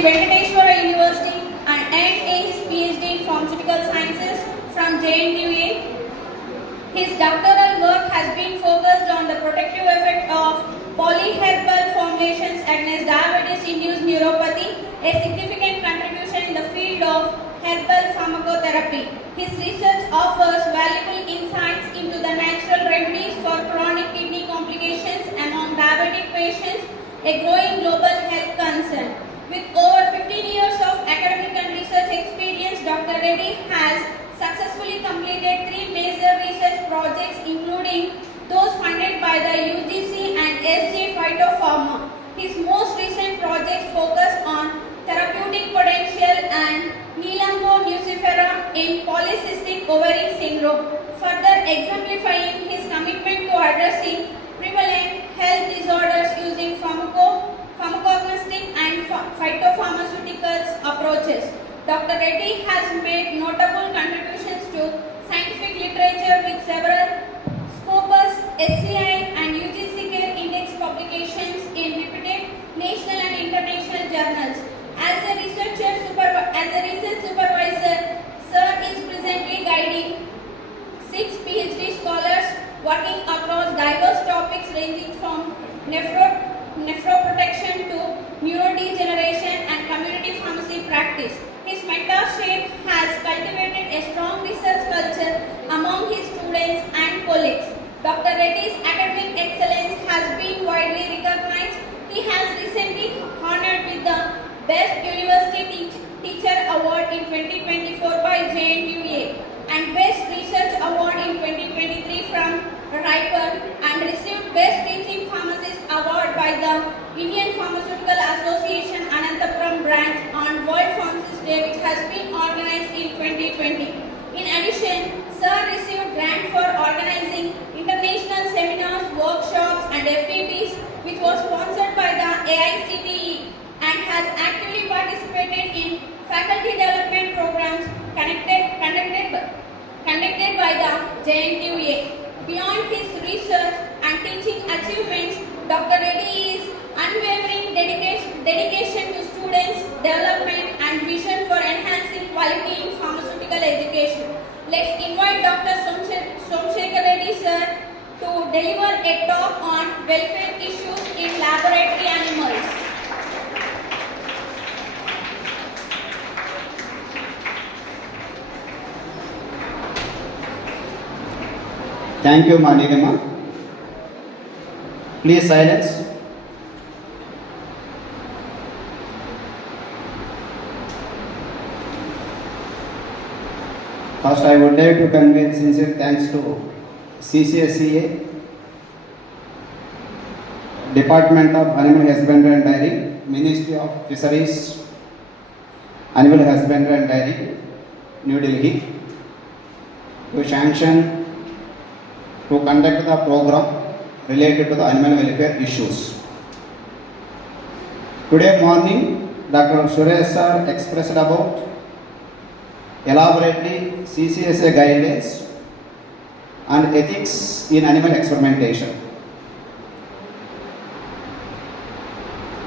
Venkateshwara University and earned his PhD in Pharmaceutical Sciences from JNUA. His doctoral work has been focused on the protective effect of polyherbal formulations against diabetes-induced neuropathy, a significant contribution in the field of herbal pharmacotherapy. His research offers valuable insights into the natural remedies for chronic kidney complications among diabetic patients, a growing global health concern. With over 15 years of academic and research experience, Dr. Reddy has successfully completed 3 major research projects, including those funded by the UGC and SJ Phytopharma. His most recent projects focus on therapeutic potential and Nilambo nucifera in polycystic ovary syndrome, further exemplifying his commitment to addressing prevalent health disorders using pharmacognostic and phytopharmaceuticals approaches. Dr. Reddy has made notable contributions to scientific literature with several Scopus, SCI and UGC Care Index publications in reputed national and international journals. As a research supervisor, Sir is presently guiding 6 PhD scholars working across diverse topics ranging from nephroprotection to neurodegeneration and community pharmacy practice. His mentorship has cultivated a strong research culture among his students and colleagues. Dr. Reddy's academic excellence has been widely recognized. He has recently honored with the Best University Teacher Award in 2024 by JNUA and Best Research Award in 2023 from RIPER and received Best Teaching Pharmacist Award by the Indian Pharmaceutical Association Anantapuram branch on World Pharmacist Day, which has been organized in 2020. In addition, Sir received grant for organizing international seminars, workshops and FPPs, which was sponsored by the AICTE and has actively participated in faculty development programs conducted by the JNUA. Beyond his research and teaching achievements, Dr. Reddy is unwavering dedication to students' development and vision for enhancing quality in pharmaceutical education. Let's invite Dr. Somsekhar Reddy sir to deliver a talk on welfare issues in laboratory animals. Thank you, Manirima. Please silence. First, I would like to convey sincere thanks to CCSCA, Department of Animal Husbandry and Dairy, Ministry of Fisheries, Animal Husbandry and Dairy, New Delhi, to sanction to conduct the program related to the animal welfare issues. Today morning, Dr. Suresh sir expressed about elaborately CCSA guidelines and ethics in animal experimentation.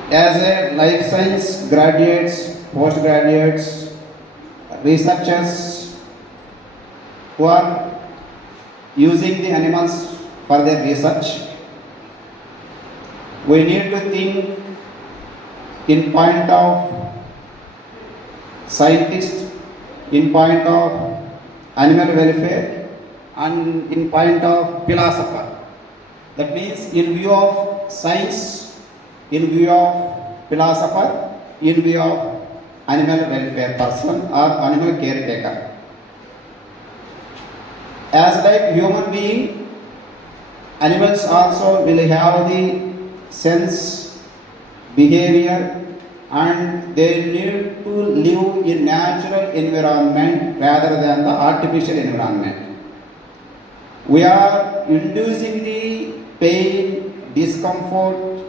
As a life science graduates, postgraduates, researchers who are using the animals for their research, we need to think in point of scientist, in point of animal welfare and in point of philosopher. That means in view of science, in view of philosopher, in view of animal welfare person or animal caretaker. As like human being, animals also will have the sense, behavior, and they need to live in natural environment rather than the artificial environment. We are inducing the pain, discomfort,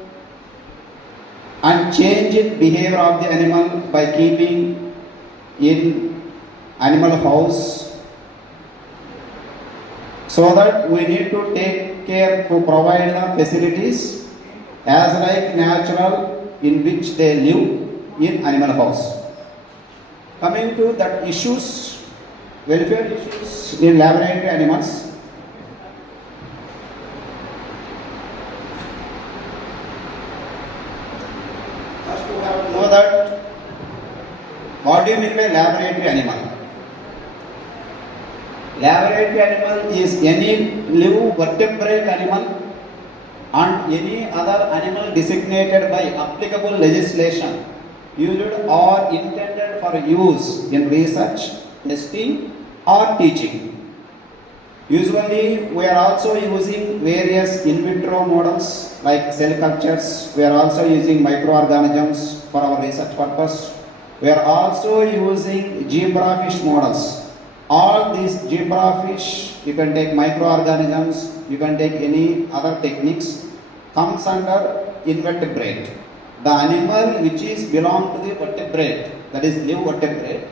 and change in behavior of the animal by keeping in animal house. So that we need to take care to provide the facilities as like natural in which they live in animal house. Coming to that issues, welfare issues in laboratory animals. First we have to know that what do you mean by laboratory animal? Laboratory animal is any live vertebrate animal and any other animal designated by applicable legislation used or intended for use in research, testing or teaching. Usually we are also using various in vitro models like cell cultures. We are also using microorganisms for our research purpose. We are also using zebrafish models. All these zebrafish, you can take microorganisms, you can take any other techniques, comes under invertebrate. The animal which is belong to the vertebrate, that is live vertebrate,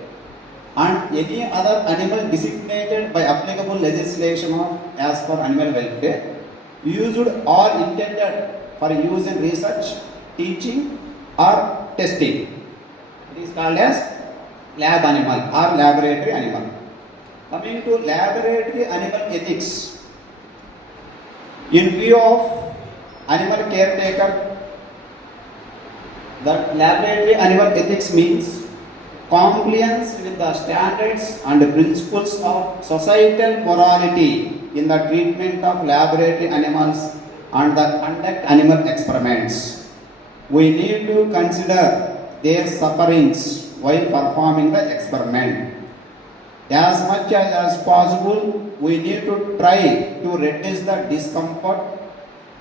and any other animal designated by applicable legislation of as per animal welfare, used or intended for use in research, teaching or testing. It is called as lab animal or laboratory animal. Coming to laboratory animal ethics, in view of animal caretaker, that laboratory animal ethics means compliance with the standards and principles of societal morality in the treatment of laboratory animals and the conduct animal experiments. We need to consider their sufferings while performing the experiment. As much as possible, we need to try to reduce the discomfort,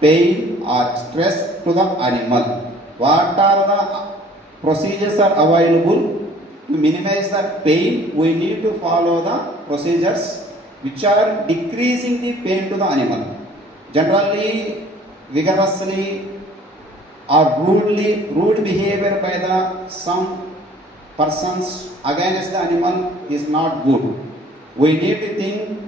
pain or stress to the animal. What are the procedures are available to minimize the pain? We need to follow the procedures which are decreasing the pain to the animal. Generally, vigorously or rude behavior by the some persons against the animal is not good. We need to think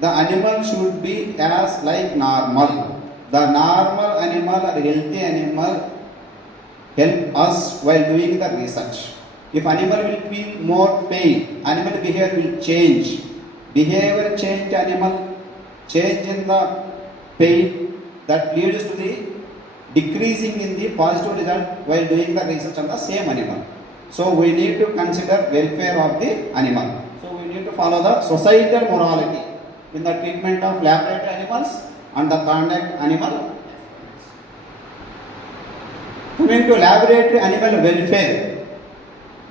the animal should be as like normal. The normal animal or healthy animal help us while doing the research. If animal will feel more pain, animal behavior will change. Behavior change animal, change in the pain that leads to the decreasing in the positive result while doing the research on the same animal. So we need to consider welfare of the animal. So we need to follow the societal morality in the treatment of laboratory animals and the conduct animal. Coming to laboratory animal welfare,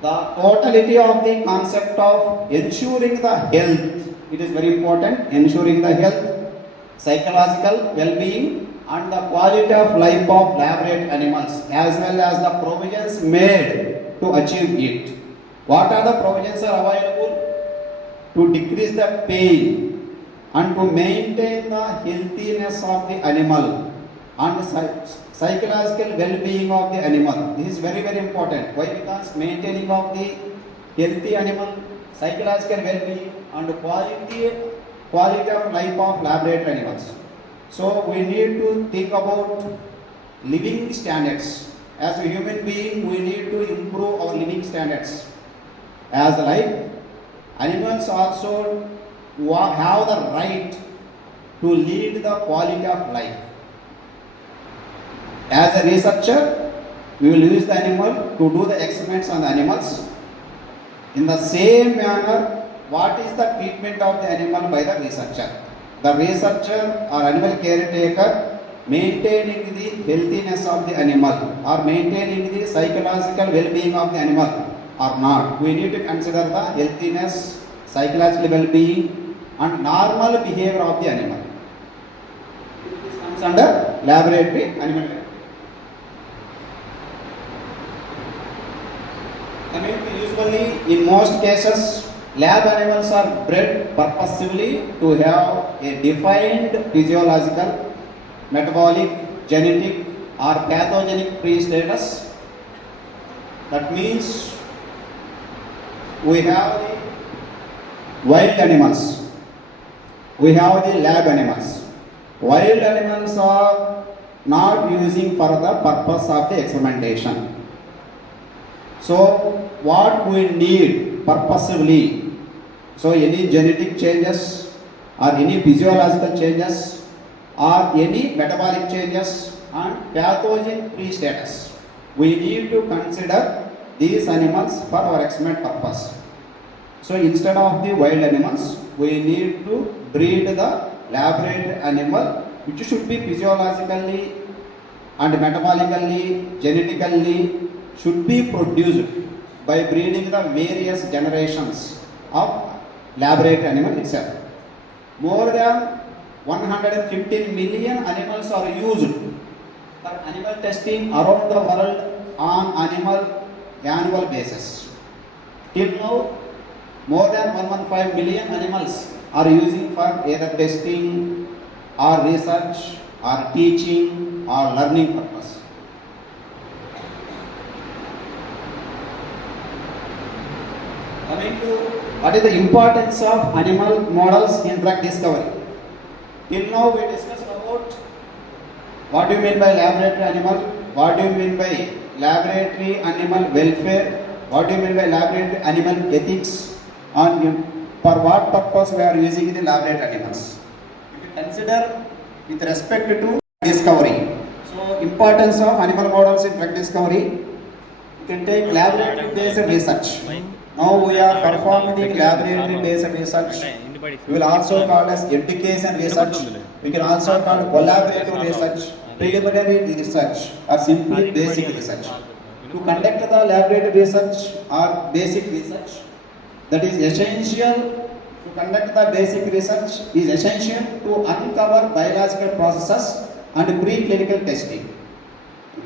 the totality of the concept of ensuring the health, it is very important, ensuring the health, psychological well-being and the quality of life of laboratory animals as well as the provisions made to achieve it. What are the provisions are available? To decrease the pain and to maintain the healthiness of the animal and psychological well-being of the animal. This is very important. Why? Because maintaining of the healthy animal, psychological well-being and quality of life of laboratory animals. So we need to think about living standards. As a human being, we need to improve our living standards. As like animals also have the right to lead the quality of life. As a researcher, we will use the animal to do the experiments on the animals. In the same manner, what is the treatment of the animal by the researcher? The researcher or animal caretaker maintaining the healthiness of the animal or maintaining the psychological well-being of the animal or not. We need to consider the healthiness, psychological well-being and normal behavior of the animal. This comes under laboratory animal. Usually, in most cases, lab animals are bred purposefully to have a defined physiological, metabolic, genetic or pathogenic pre-status. That means we have the wild animals, we have the lab animals. Wild animals are not using for the purpose of the experimentation. So what we need purposively, so any genetic changes or any physiological changes or any metabolic changes and pathogen free status, we need to consider these animals for our experiment purpose. So instead of the wild animals, we need to breed the laboratory animal which should be physiologically and metabolically, genetically should be produced by breeding the various generations of laboratory animal itself. More than 115 million animals are used for animal testing around the world on animal annual basis. Till now, more than 115 million animals are using for either testing or research or teaching or learning purpose. Coming to what is the importance of animal models in drug discovery. Till now we discussed about what do you mean by laboratory animal, what do you mean by laboratory animal welfare, what do you mean by laboratory animal ethics, and for what purpose we are using the laboratory animals. If you consider with respect to discovery, so importance of animal models in drug discovery, you can take laboratory based research. Now we are performing laboratory based research. We will also call as education research. We can also call collaborative research, preliminary research, or simply basic research. To conduct the laboratory research or basic research, that is essential. To conduct the basic research is essential to uncover biological processes and preclinical testing.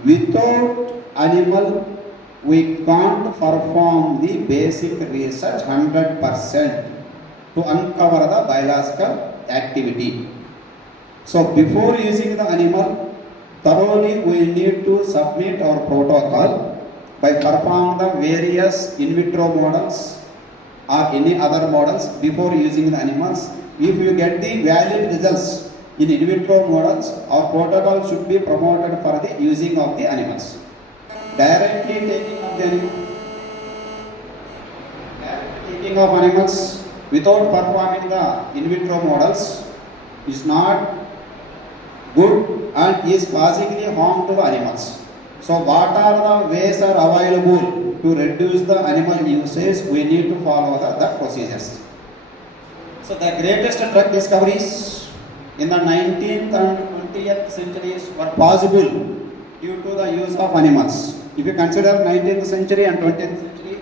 Without animal, we can't perform the basic research 100% to uncover the biological activity. So before using the animal, thoroughly we need to submit our protocol by performing the various in vitro models or any other models before using the animals. If you get the valid results in vitro models, our protocol should be promoted for the using of the animals. Directly taking of animals without performing the in vitro models is not good and is causing the harm to the animals. So what are the ways are available to reduce the animal usage? We need to follow the procedures. So the greatest drug discoveries in the 19th and 20th centuries were possible due to the use of animals. If you consider 19th century and 20th century,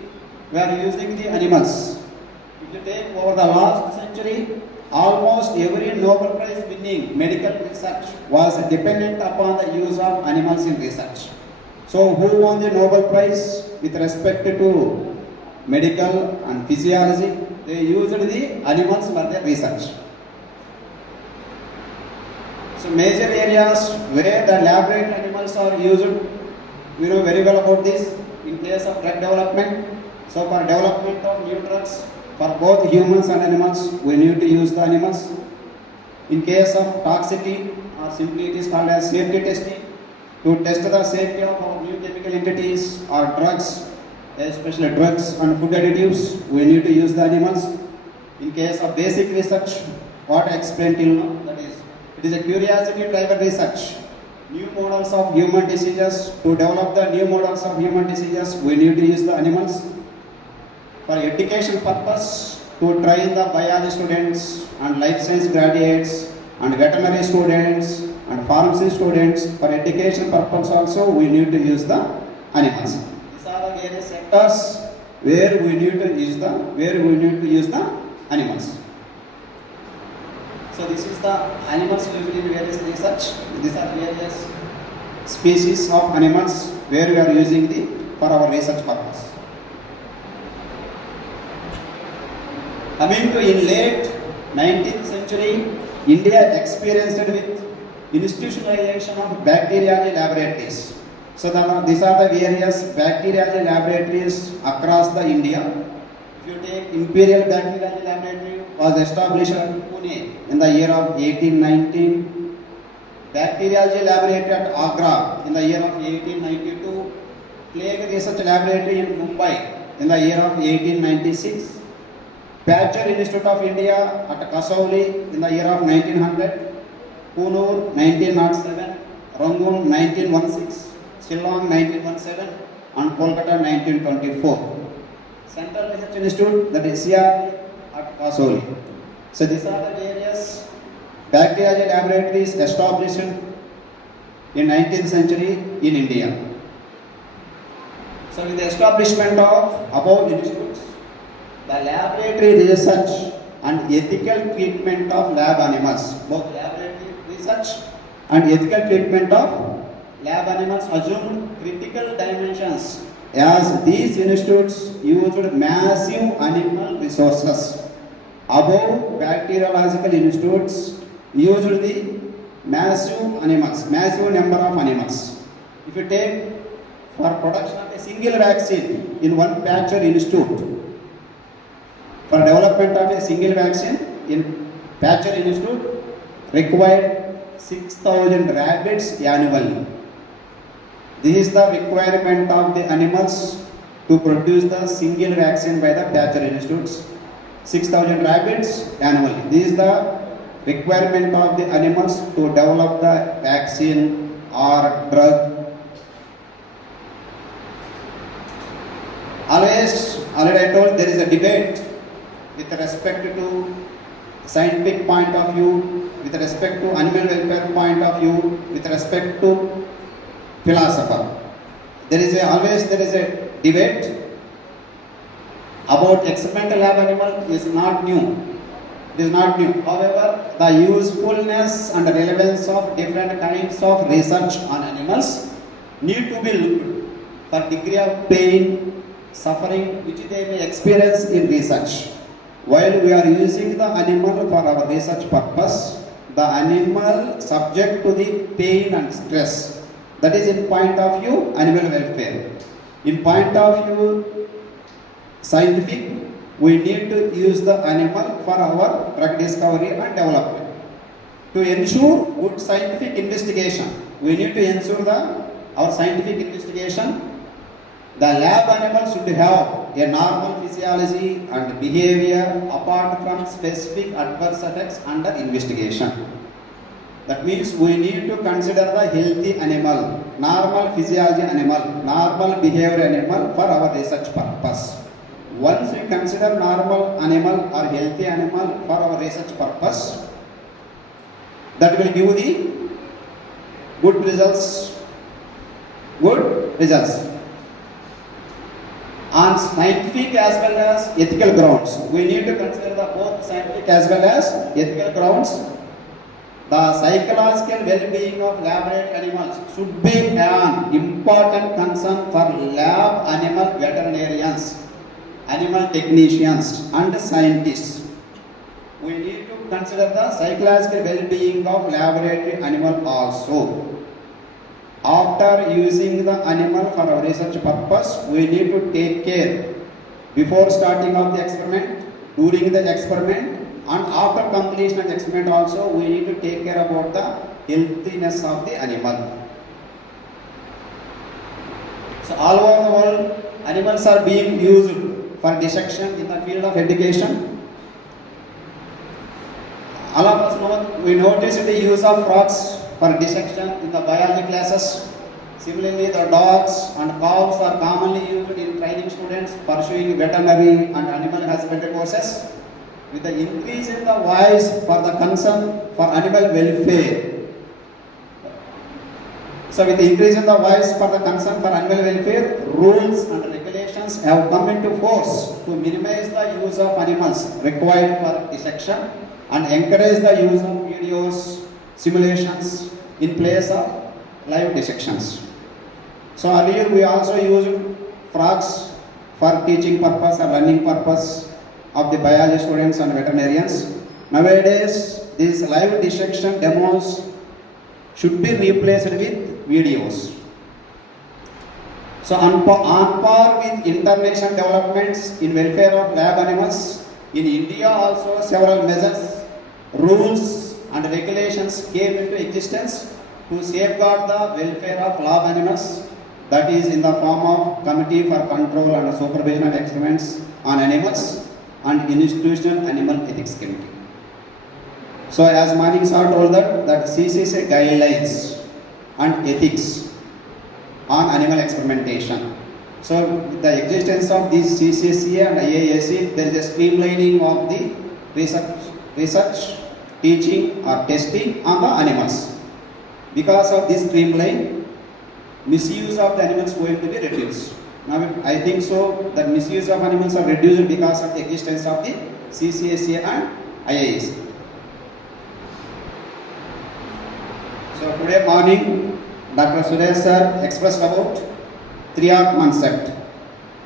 we are using the animals. If you take over the last century, almost every Nobel Prize winning medical research was dependent upon the use of animals in research. So who won the Nobel Prize with respect to medical and physiology? They used the animals for their research. So major areas where the laboratory animals are used, we know very well about this. In case of drug development, so for development of new drugs, for both humans and animals, we need to use the animals. In case of toxicity, or simply it is called as safety testing, to test the safety of our new chemical entities or drugs, especially drugs and food additives, we need to use the animals. In case of basic research, what I explained till now, that is, it is a curiosity driven research. New models of human diseases, to develop the new models of human diseases, we need to use the animals. For education purpose, to train the biology students and life science graduates and veterinary students and pharmacy students, for education purpose also we need to use the animals. These are the various sectors where we need to use the animals. So this is the animals used in various research. These are various species of animals where we are using for our research purpose. Coming to in late 19th century, India experienced with institutionalization of bacteriology laboratories. So these are the various bacteriology laboratories across the India. If you take Imperial Bacteriology Laboratory was established at Pune in the year of 1819. Bacteriology Laboratory at Agra in the year of 1892. Plague Research Laboratory in Mumbai in the year of 1896. Badger Institute of India at Kasauli in the year of 1900. Kunur 1907, Rangoon 1916, Shillong 1917 and Kolkata 1924. Central Research Institute, that is CRP at Kasauli. So these are the various bacteriology laboratories established in 19th century in India. So with the establishment of above institutes, the laboratory research and ethical treatment of lab animals, both laboratory research and ethical treatment of lab animals assumed critical dimensions as these institutes used massive animal resources. Above bacteriological institutes used the massive number of animals. If you take for production of a single vaccine in one Badger Institute, for development of a single vaccine in Badger Institute required 6,000 rabbits annually. This is the requirement of the animals to produce the single vaccine by the Badger Institutes. 6,000 rabbits annually. This is the requirement of the animals to develop the vaccine or drug. Already I told there is a debate with respect to scientific point of view, with respect to animal welfare point of view, with respect to philosopher. There is a debate about experimental lab animal is not new. It is not new. However, the usefulness and relevance of different kinds of research on animals need to be looked for degree of pain, suffering which they may experience in research. While we are using the animal for our research purpose, the animal subject to the pain and stress. That is in point of view animal welfare. In point of view scientific, we need to use the animal for our drug discovery and development. To ensure good scientific investigation, we need to ensure our scientific investigation. The lab animal should have a normal physiology and behavior apart from specific adverse effects under investigation. That means we need to consider the healthy animal, normal physiology animal, normal behavior animal for our research purpose. Once we consider normal animal or healthy animal for our research purpose, that will give the good results. On scientific as well as ethical grounds, we need to consider both scientific as well as ethical grounds. The psychological well-being of laboratory animals should be an important concern for lab animal veterinarians, animal technicians and scientists. We need to consider the psychological well-being of laboratory animal also. After using the animal for our research purpose, we need to take care before starting of the experiment, during the experiment, and after completion of the experiment also, we need to take care about the healthiness of the animal. So all over the world, animals are being used for dissection in the field of education. All of us know, we noticed the use of frogs for dissection in the biology classes. Similarly, the dogs and cows are commonly used in training students pursuing veterinary and animal husbandry courses. With the increase in the voice for the concern for animal welfare. So with the increase in the voice for the concern for animal welfare, rules and regulations have come into force to minimize the use of animals required for dissection and encourage the use of videos, simulations in place of live dissections. So earlier we also used frogs for teaching purpose or learning purpose of the biology students and veterinarians. Nowadays, these live dissection demos should be replaced with videos. So on par with international developments in welfare of lab animals, in India also several measures, rules and regulations came into existence to safeguard the welfare of lab animals. that is in the form of Committee for Control and Supervision of Experiments on Animals and Institutional Animal Ethics Committee. So as Manik sir told that CCSA guidelines and ethics on animal experimentation. So the existence of these CCSA and IASC, there is a streamlining of the research, teaching or testing on the animals. Because of this streamline, misuse of the animals going to be reduced. Now I think so that misuse of animals are reduced because of the existence of the CCSA and IASC. So today morning, Dr. Suresh sir expressed about 3R concept.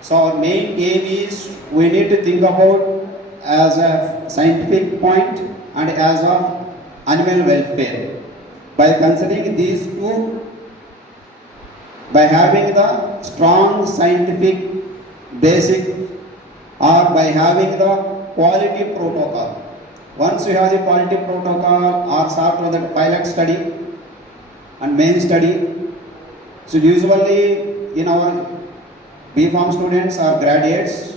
So our main aim is we need to think about as a scientific point and as of animal welfare. By considering these two, by having the strong scientific basic or by having the quality protocol. Once you have the quality protocol or sort of the pilot study and main study, so usually in our B.Pharm students or graduates,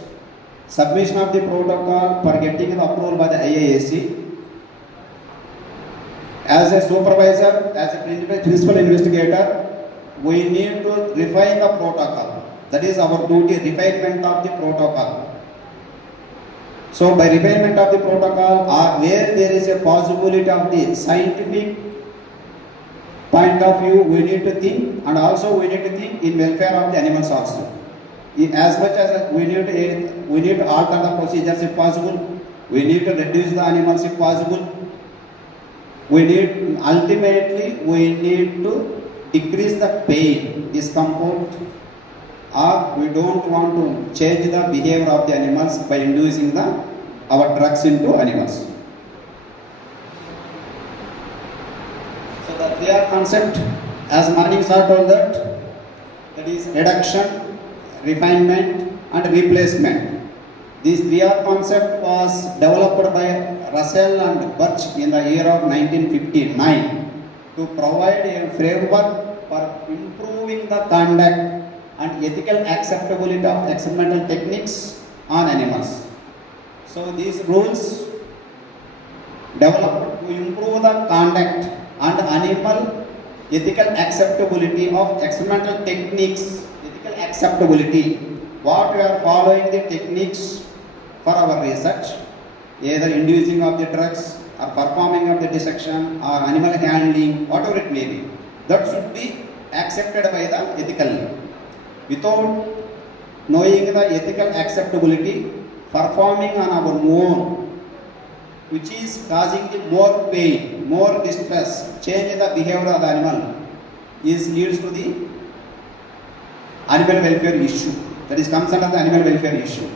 submission of the protocol for getting the approval by the IASC. As a supervisor, as a principal investigator, we need to refine the protocol. That is our duty, refinement of the protocol. So by refinement of the protocol, or where there is a possibility of the scientific point of view, we need to think, and also we need to think in welfare of the animals also. As much as we need to alter the procedures if possible, we need to reduce the animals if possible. Ultimately we need to decrease the pain, discomfort, or we don't want to change the behavior of the animals by inducing our drugs into animals. So the 3R concept, as Manik sir told that is reduction, refinement and replacement. This 3R concept was developed by Russell and Birch in the year of 1959 to provide a framework for improving the conduct and ethical acceptability of experimental techniques on animals. So these rules developed to improve the conduct and animal ethical acceptability of experimental techniques. Ethical acceptability, what we are following the techniques for our research, either inducing of the drugs or performing of the dissection or animal handling, whatever it may be, that should be accepted by the ethically. Without knowing the ethical acceptability, performing on our own, which is causing the more pain, more distress, change the behavior of the animal, leads to the animal welfare issue. That is comes under the animal welfare issue.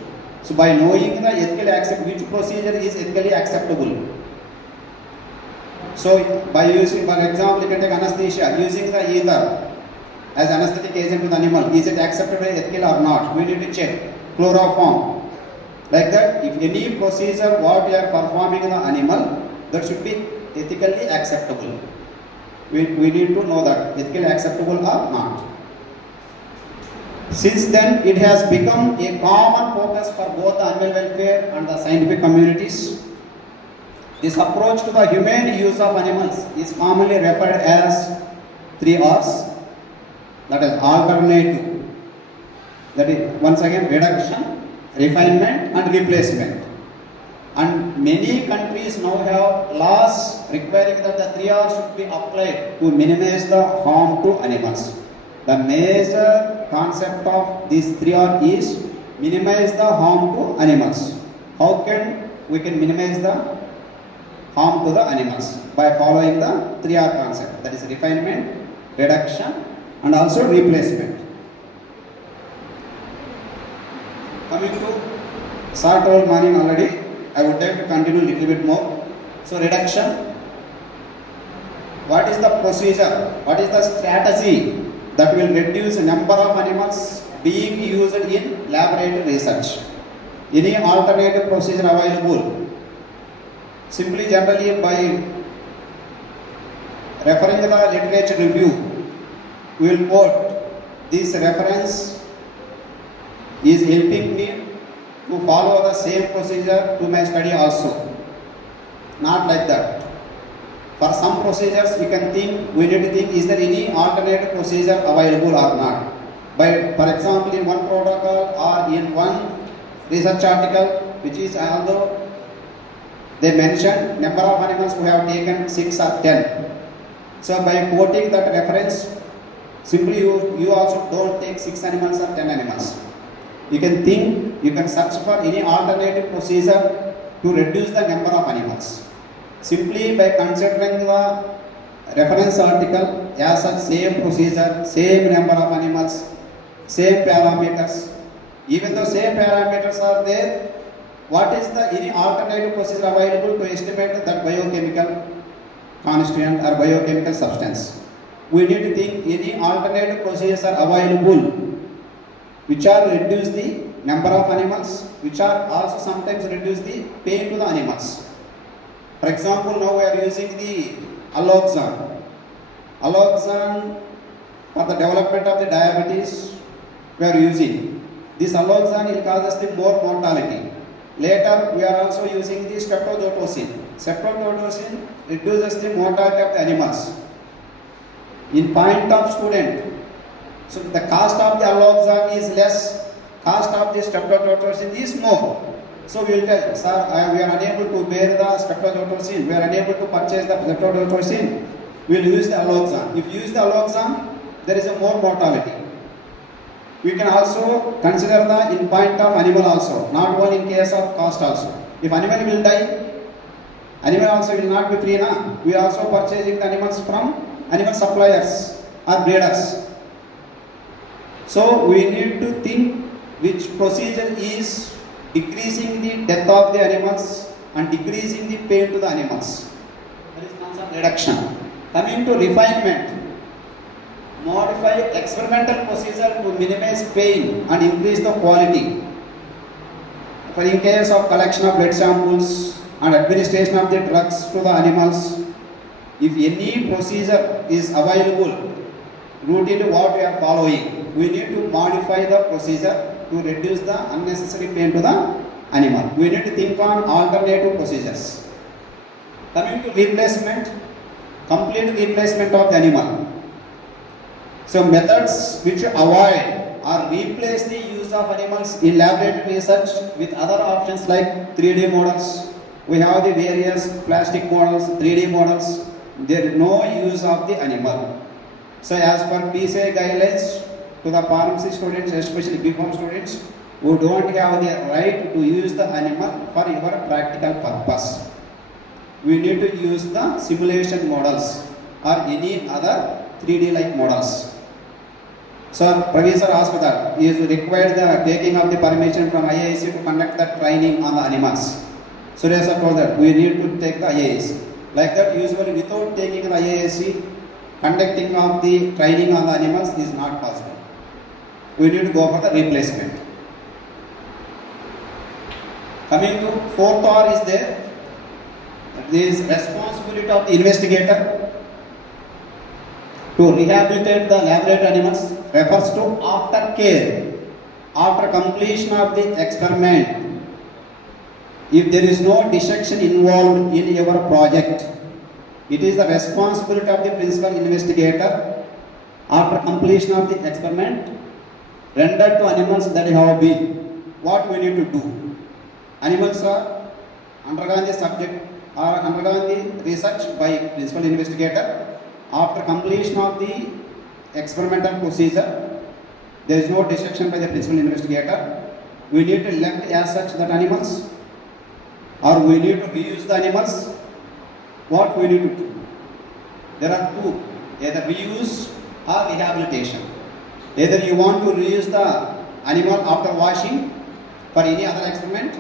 So by knowing the ethically which procedure is ethically acceptable. So by using, for example, you can take anesthesia, using the ether as anesthetic agent to the animal, is it acceptable ethically or not? We need to check. Chloroform. Like that, if any procedure what we are performing in the animal, that should be ethically acceptable. We need to know that ethically acceptable or not. Since then, it has become a common focus for both the animal welfare and the scientific communities. This approach to the humane use of animals is commonly referred as 3Rs, that is alternative, that is once again reduction, refinement and replacement. And many countries now have laws requiring that the 3Rs should be applied to minimize the harm to animals. The major concept of this 3R is minimize the harm to animals. How can we minimize the harm to the animals? By following the 3R concept, that is refinement, reduction and also replacement. Coming to sir told Manik already, I would like to continue a little bit more. So reduction, what is the procedure, what is the strategy that will reduce the number of animals being used in laboratory research? Any alternative procedure available? Simply generally by referring to the literature review, we will quote this reference is helping me to follow the same procedure to my study also. Not like that. For some procedures we can think, we need to think, is there any alternate procedure available or not? By, for example, in one protocol or in one research article, which is although they mention number of animals who have taken 6 or 10. So by quoting that reference, simply you also don't take 6 animals or 10 animals. You can think, you can search for any alternative procedure to reduce the number of animals. Simply by considering the reference article as such same procedure, same number of animals, same parameters. Even though same parameters are there, what is the any alternative procedure available to estimate that biochemical constituent or biochemical substance? We need to think any alternative procedures are available which are reduce the number of animals, which are also sometimes reduce the pain to the animals. For example, now we are using the alloxan. Alloxan for the development of the diabetes we are using. This alloxan will cause us the more mortality. Later we are also using the streptozotocin. Streptozotocin reduces the mortality of the animals. In point of student, so the cost of the alloxan is less, cost of the streptozotocin is more. So we will tell, sir, we are unable to bear the streptozotocin, we are unable to purchase the streptozotocin, we will use the alloxan. If you use the alloxan, there is a more mortality. We can also consider the in point of animal also, not only in case of cost also. If animal will die, animal also will not be free now. We are also purchasing the animals from animal suppliers or breeders. So we need to think which procedure is decreasing the death of the animals and decreasing the pain to the animals. That is concept reduction. Coming to refinement, modify experimental procedure to minimize pain and increase the quality. For in case of collection of blood samples and administration of the drugs to the animals, if any procedure is available, routinely what we are following, we need to modify the procedure to reduce the unnecessary pain to the animal. We need to think on alternative procedures. Coming to replacement, complete replacement of the animal. So methods which avoid or replace the use of animals in laboratory research with other options like 3D models. We have the various plastic models, 3D models. There is no use of the animal. So as per PCI guidelines to the pharmacy students, especially B.Pharm students, who don't have the right to use the animal for your practical purpose. We need to use the simulation models or any other 3D like models. So Professor Hospital is required the taking of the permission from IAAC to conduct the training on the animals. So they are told that we need to take the IAAC. Like that, usually without taking the IAAC, conducting of the training on the animals is not possible. We need to go for the replacement. Coming to fourth R is there. This responsibility of the investigator to rehabilitate the laboratory animals refers to aftercare after completion of the experiment. If there is no dissection involved in your project, it is the responsibility of the principal investigator after completion of the experiment rendered to animals that have been. What we need to do? Animals are undergone the subject or undergone the research by principal investigator. After completion of the experimental procedure, there is no dissection by the principal investigator. We need to left as such that animals, or we need to reuse the animals. What we need to do? There are two, either reuse or rehabilitation. Either you want to reuse the animal after washing for any other experiment,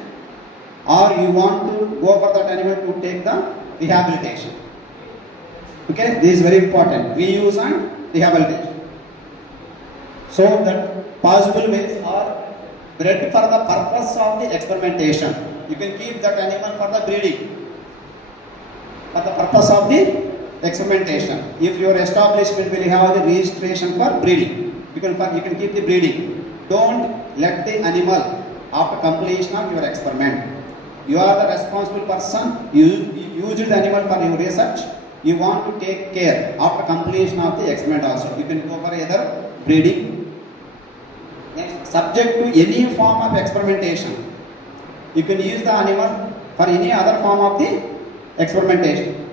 or you want to go for that animal to take the rehabilitation. Okay, this is very important. Reuse and rehabilitation. So that possible ways are bred for the purpose of the experimentation. You can keep that animal for the breeding, for the purpose of the experimentation. If your establishment will have the registration for breeding, You can keep the breeding. Don't let the animal after completion of your experiment. You are the responsible person. You used the animal for your research. You want to take care after completion of the experiment also. You can go for either breeding. Next, subject to any form of experimentation. You can use the animal for any other form of the experimentation.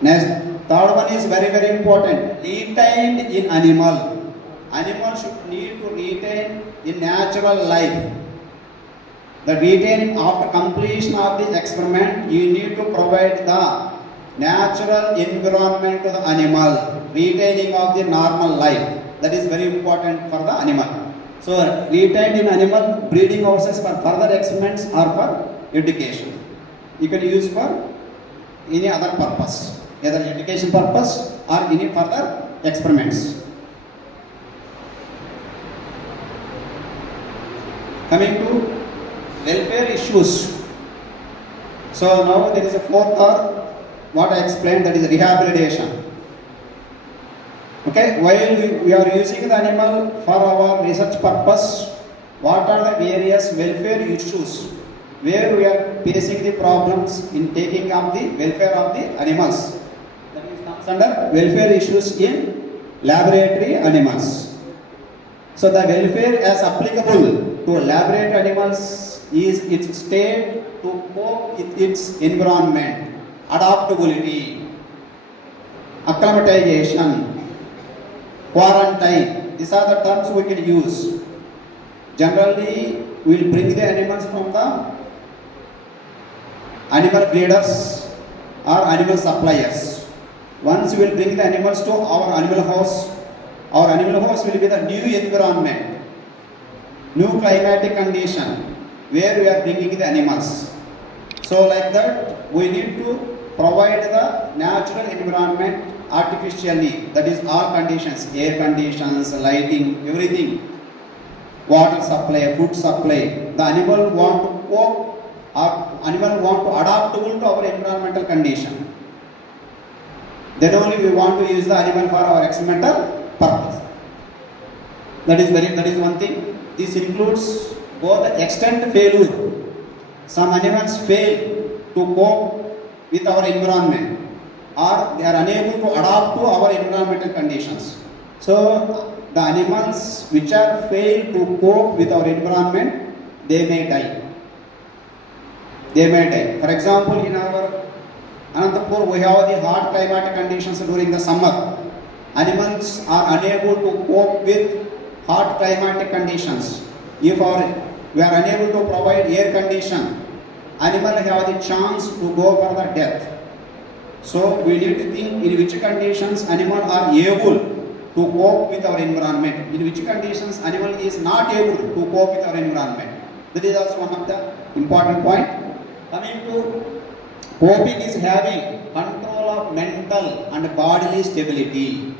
Next, third one is very, very important. Retained in animal. Animal should need to retain in natural life. The retaining after completion of the experiment, you need to provide the natural environment to the animal. Retaining of the normal life. That is very important for the animal. So, retained in animal breeding houses for further experiments or for education. You can use for any other purpose, either education purpose or any further experiments. Coming to welfare issues. So now there is a fourth or what I explained, that is rehabilitation. Okay, while we are using the animal for our research purpose, what are the various welfare issues where we are facing the problems in taking up the welfare of the animals? That is comes under welfare issues in laboratory animals. So the welfare as applicable to laboratory animals is its state to cope with its environment, adaptability, acclimatization, quarantine. These are the terms we can use. Generally, we will bring the animals from the animal breeders or animal suppliers. Once we will bring the animals to our animal house will be the new environment, new climatic condition where we are bringing the animals. So like that, we need to provide the natural environment artificially, that is all conditions, air conditions, lighting, everything, water supply, food supply. The animal want to cope, or animal want to adaptable to our environmental condition. Then only we want to use the animal for our experimental purpose. That is one thing. This includes both the extent failure. Some animals fail to cope with our environment, or they are unable to adapt to our environmental conditions. So the animals which are fail to cope with our environment, they may die. For example, in our Anantapur, we have the hot climatic conditions during the summer. Animals are unable to cope with hot climatic conditions. If we are unable to provide air condition, animal have the chance to go for the death. So we need to think in which conditions animal are able to cope with our environment, in which conditions animal is not able to cope with our environment. That is also one of the important point. Coming to coping is having control of mental and bodily stability.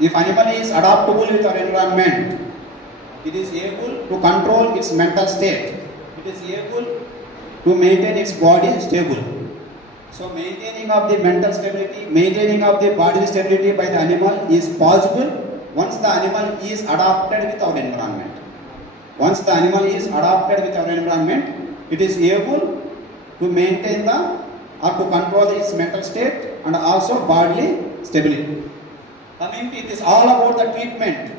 If animal is adaptable with our environment, it is able to control its mental state. It is able to maintain its body stable. So maintaining of the mental stability, maintaining of the bodily stability by the animal is possible once the animal is adapted with our environment. Once the animal is adapted with our environment, it is able to maintain or to control its mental state and also bodily stability. Coming to it is all about the treatment.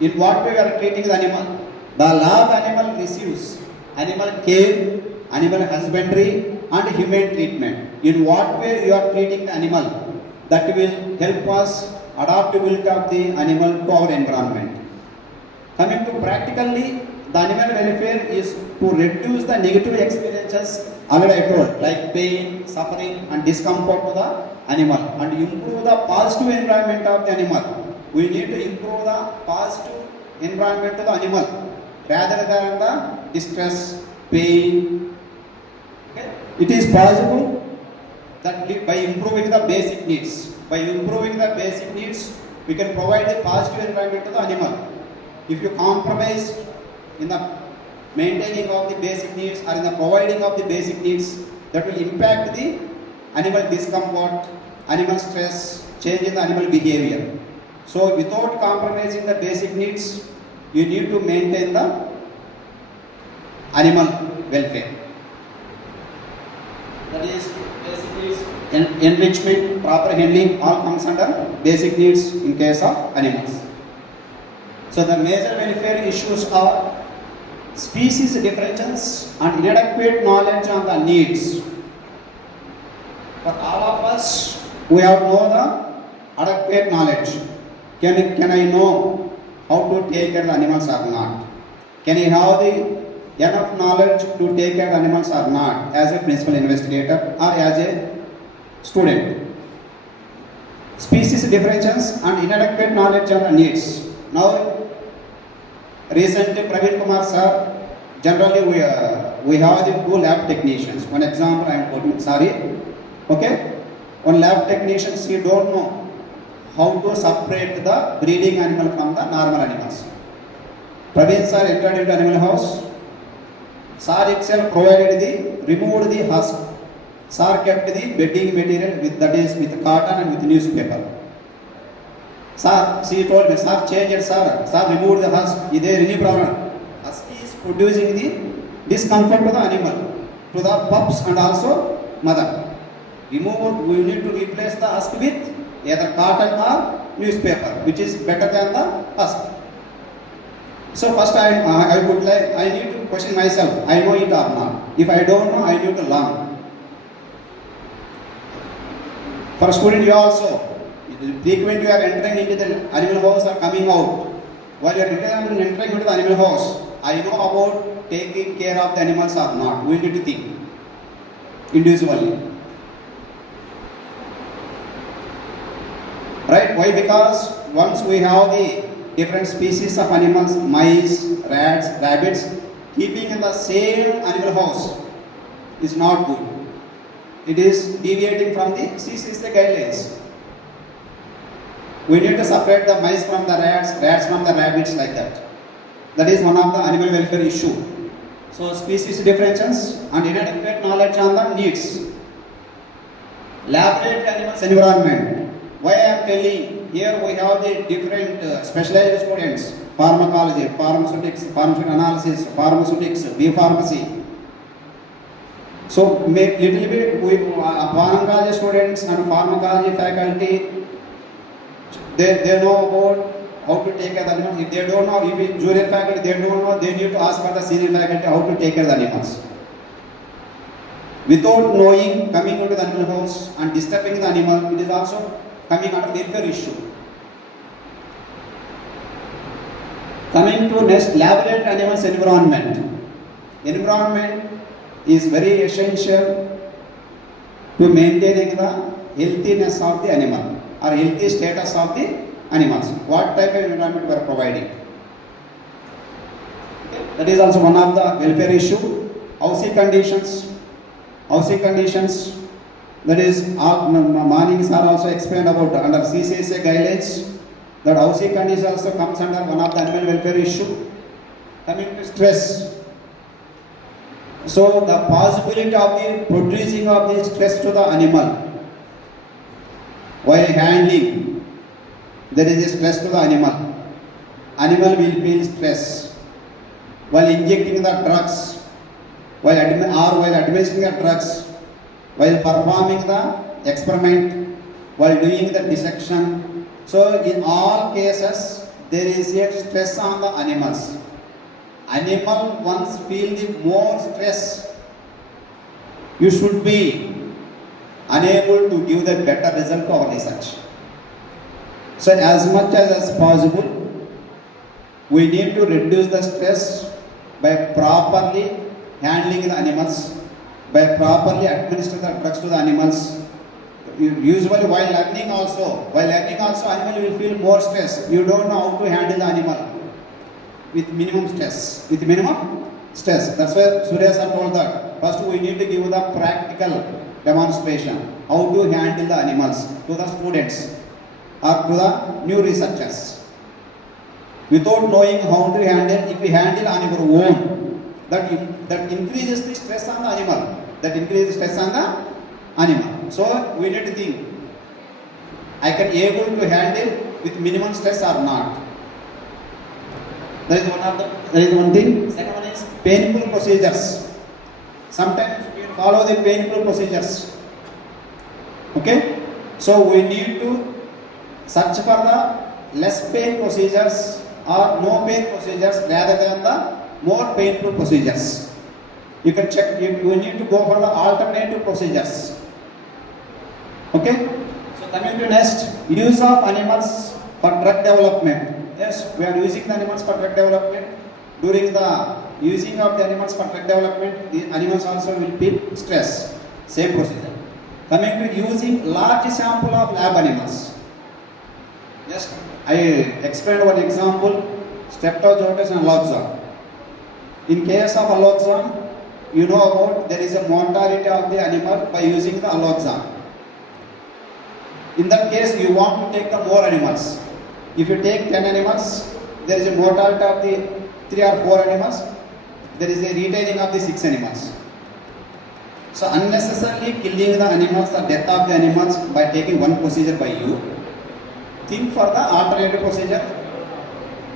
In what way we are treating the animal? The lab animal receives animal care, animal husbandry and humane treatment. In what way you are treating the animal? That will help us adaptability of the animal to our environment. Coming to practically, the animal welfare is to reduce the negative experiences already I told, like pain, suffering and discomfort to the animal, and improve the positive environment of the animal. We need to improve the positive environment to the animal rather than the distress, pain. Okay? It is possible that by improving the basic needs, we can provide the positive environment to the animal. If you compromise in the maintaining of the basic needs or in the providing of the basic needs, that will impact the animal discomfort, animal stress, change in the animal behavior. So without compromising the basic needs, you need to maintain the animal welfare. That is basic needs, enrichment, proper handling, all comes under basic needs in case of animals. So the major welfare issues are species differences and inadequate knowledge on the needs. For all of us, we have to know the adequate knowledge. Can I know how to take care of the animals or not? Can I have the enough knowledge to take care of the animals or not as a principal investigator or as a student? Species differences and inadequate knowledge on the needs. Now, recently Praveen Kumar sir, generally we have the 2 lab technicians. One example I am quoting, sorry. Okay? One lab technician, he don't know how to separate the breeding animal from the normal animals. Praveen sir entered into animal house. Sir itself provided removed the husk. Sir kept the bedding material with, that is with cotton and with newspaper. Sir, she told me, sir, change it, sir. Sir, removed the husk. Is there any problem? Husk is producing the discomfort to the animal, to the pups and also mother. Remove, we need to replace the husk with either cotton or newspaper, which is better than the husk. So first I need to question myself, I know it or not. If I don't know, I need to learn. For a student, you also, frequently you are entering into the animal house or coming out. While you are entering into the animal house, I know about taking care of the animals or not. We need to think individually. Right? Why? Because once we have the different species of animals, mice, rats, rabbits, keeping in the same animal house is not good. It is deviating from the CCC guidelines. We need to separate the mice from the rats, rats from the rabbits, like that. That is one of the animal welfare issue. So species differences and inadequate knowledge on the needs. Laboratory animals environment. Why I am telling, here we have the different specialized students, pharmacology, pharmaceutical analysis, pharmaceutics, B-pharmacy. So make little bit pharmacology students and pharmacology faculty, they know about how to take care of the animals. If they don't know, if junior faculty they don't know, they need to ask for the senior faculty how to take care of the animals. Without knowing, coming into the animal house and disturbing the animal, it is also coming under welfare issue. Coming to next, laboratory animals environment. Environment is very essential to maintaining the healthiness of the animal or healthy status of the animals. What type of environment we are providing? Okay. That is also one of the welfare issue. Housing conditions. Housing conditions. That is, mornings are also explained about under CCSA guidelines. That housing conditions also comes under one of the animal welfare issue. Coming to stress. So the possibility of the producing of the stress to the animal while handling, there is a stress to the animal. Animal will feel stress while injecting the drugs, while administering the drugs, while performing the experiment, while doing the dissection. So in all cases, there is a stress on the animals. Animal once feel the more stress, you should be unable to give the better result to our research. So as much as possible, we need to reduce the stress by properly handling the animals, by properly administering the drugs to the animals. Usually while learning also, animal will feel more stress. You don't know how to handle the animal with minimum stress. That's why Surya sir told that first we need to give the practical demonstration how to handle the animals to the students or to the new researchers. Without knowing how to handle, if we handle on our own, that increases the stress on the animal. So we need to think, I can able to handle with minimum stress or not. That is one thing. Second one is painful procedures. Sometimes we follow the painful procedures. Okay? So we need to search for the less pain procedures or no pain procedures rather than the more painful procedures. You can check, you need to go for the alternative procedures. Okay? So coming to next, use of animals for drug development. Yes, we are using the animals for drug development. During the using of the animals for drug development, the animals also will feel stress. Same procedure. Coming to using large sample of lab animals. Just I explained one example, Streptococcus and Alloxan. In case of Alloxan, you know about there is a mortality of the animal by using the Alloxan. In that case, you want to take the more animals. If you take 10 animals, there is a mortality of the 3 or 4 animals. There is a retaining of the 6 animals. So unnecessarily killing the animals, the death of the animals by taking one procedure by you. Think for the alternative procedure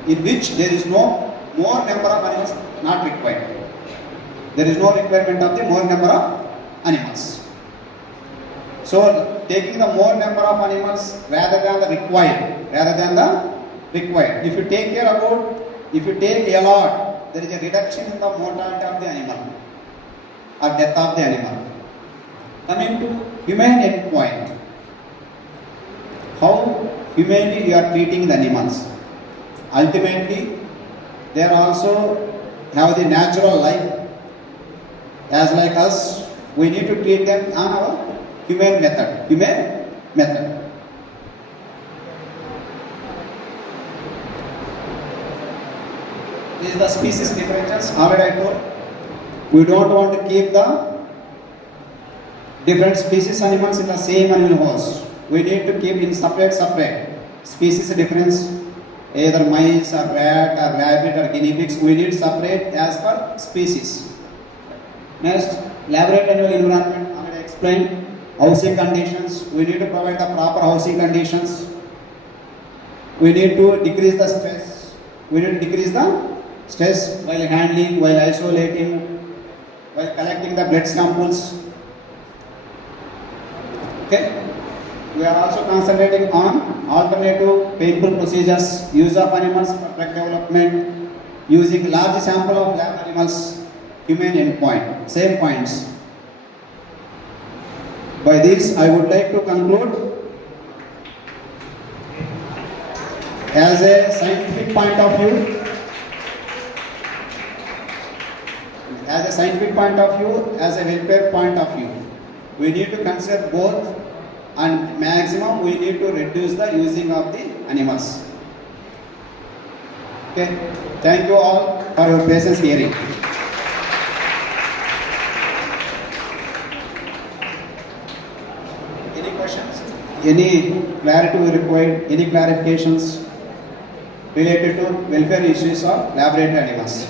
in which there is no more number of animals not required. There is no requirement of the more number of animals. So taking the more number of animals rather than the required. If you take care about, if you take a lot, there is a reduction in the mortality of the animal or death of the animal. Coming to humane endpoint. How humanely you are treating the animals. Ultimately, they are also have the natural life. As like us, we need to treat them on our humane method. This is the species differences. Already I told. We don't want to keep the different species animals in the same animal house. We need to keep in separate species difference. Either mice or rat or rabbit or guinea pigs. We need separate as per species. Next, laboratory animal environment. Already explained. Housing conditions. We need to provide the proper housing conditions. We need to decrease the stress. While handling, while isolating, while collecting the blood samples. Okay. We are also concentrating on alternative painful procedures, use of animals for drug development, using large sample of lab animals, humane endpoint, same points. By this, I would like to conclude. As a scientific point of view, as a welfare point of view, we need to consider both, and maximum we need to reduce the using of the animals. Okay, thank you all for your patience hearing. Any questions? Any clarity we required? Any clarifications related to welfare issues of laboratory animals?